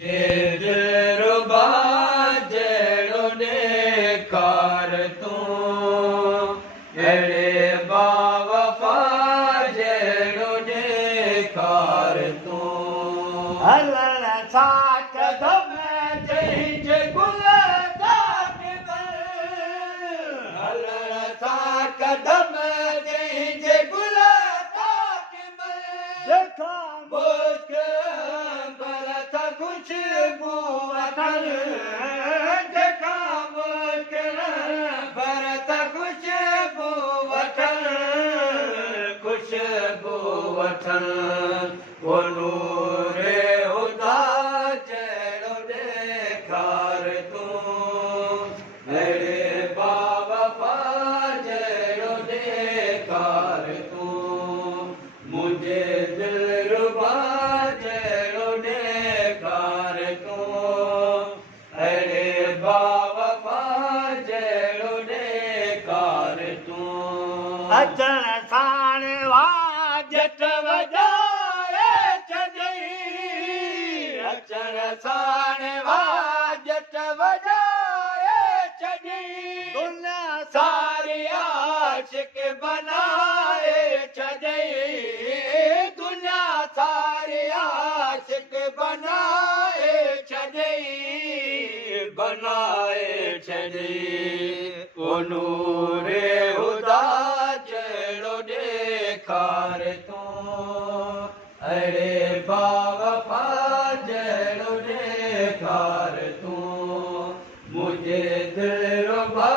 दिलरुबा जहिड़ो ॾेखार तूं, अहिड़े बावफ़ा जहिड़ो ॾेखार तूं। हलण सां कदम जंहिंजे गुल हलण सां कदम जंहिंजे गुल जेका भरत खुशबू वठण, जेका भरत खुशबू वठण, खुशबू वठण। वो नूरे हुदा जहिड़ो ॾेखार तूं, अहिड़े बावफ़ा जहिड़ो ॾेखार तूं। मुंहिंजे दिलरुबा जहिड़ो ॾेखार तूं, अहिड़े बावफ़ा जहिड़ो ॾेखार तूं। अचण साण वाजट वॼाए छॾई, अचण साण वाजट वॼाए छॾई, दुनिया सारी आशिक बनाए छॾई, दुनिया सारी आशिक बनाए छॾई, बनाए छॾई। ओ नूरे हुदा जहिड़ो ॾेखार तूं, अहिड़े बावफ़ा जहिड़ो ॾेखार तूं। मुंहिंजे दिलरुबा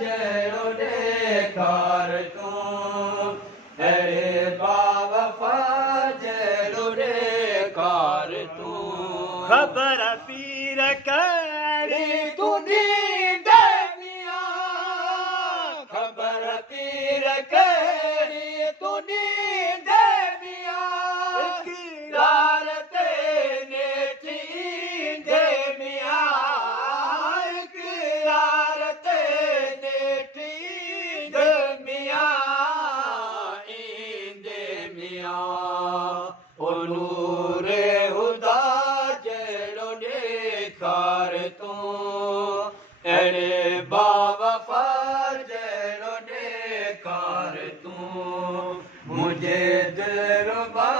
जहिड़ो ॾेखार तूं, अहिड़े बावफ़ा जहिड़ो ॾेखार तूं। ख़बर पीर कहिड़ी तूं ॾींदे मियां, ख़बर पीर कहिड़ी तूं ॾींदे मियां, यार ते नेठी ईंदे मियां, यार ते नेठी ईंदे मियां, ईंदे मियां। ओ नूरे हुदा जहिड़ो ॾेखार तूं, अहिड़े बावफ़ा जहिड़ो ॾेखार तूं। मुंहिंजे दिलरुबा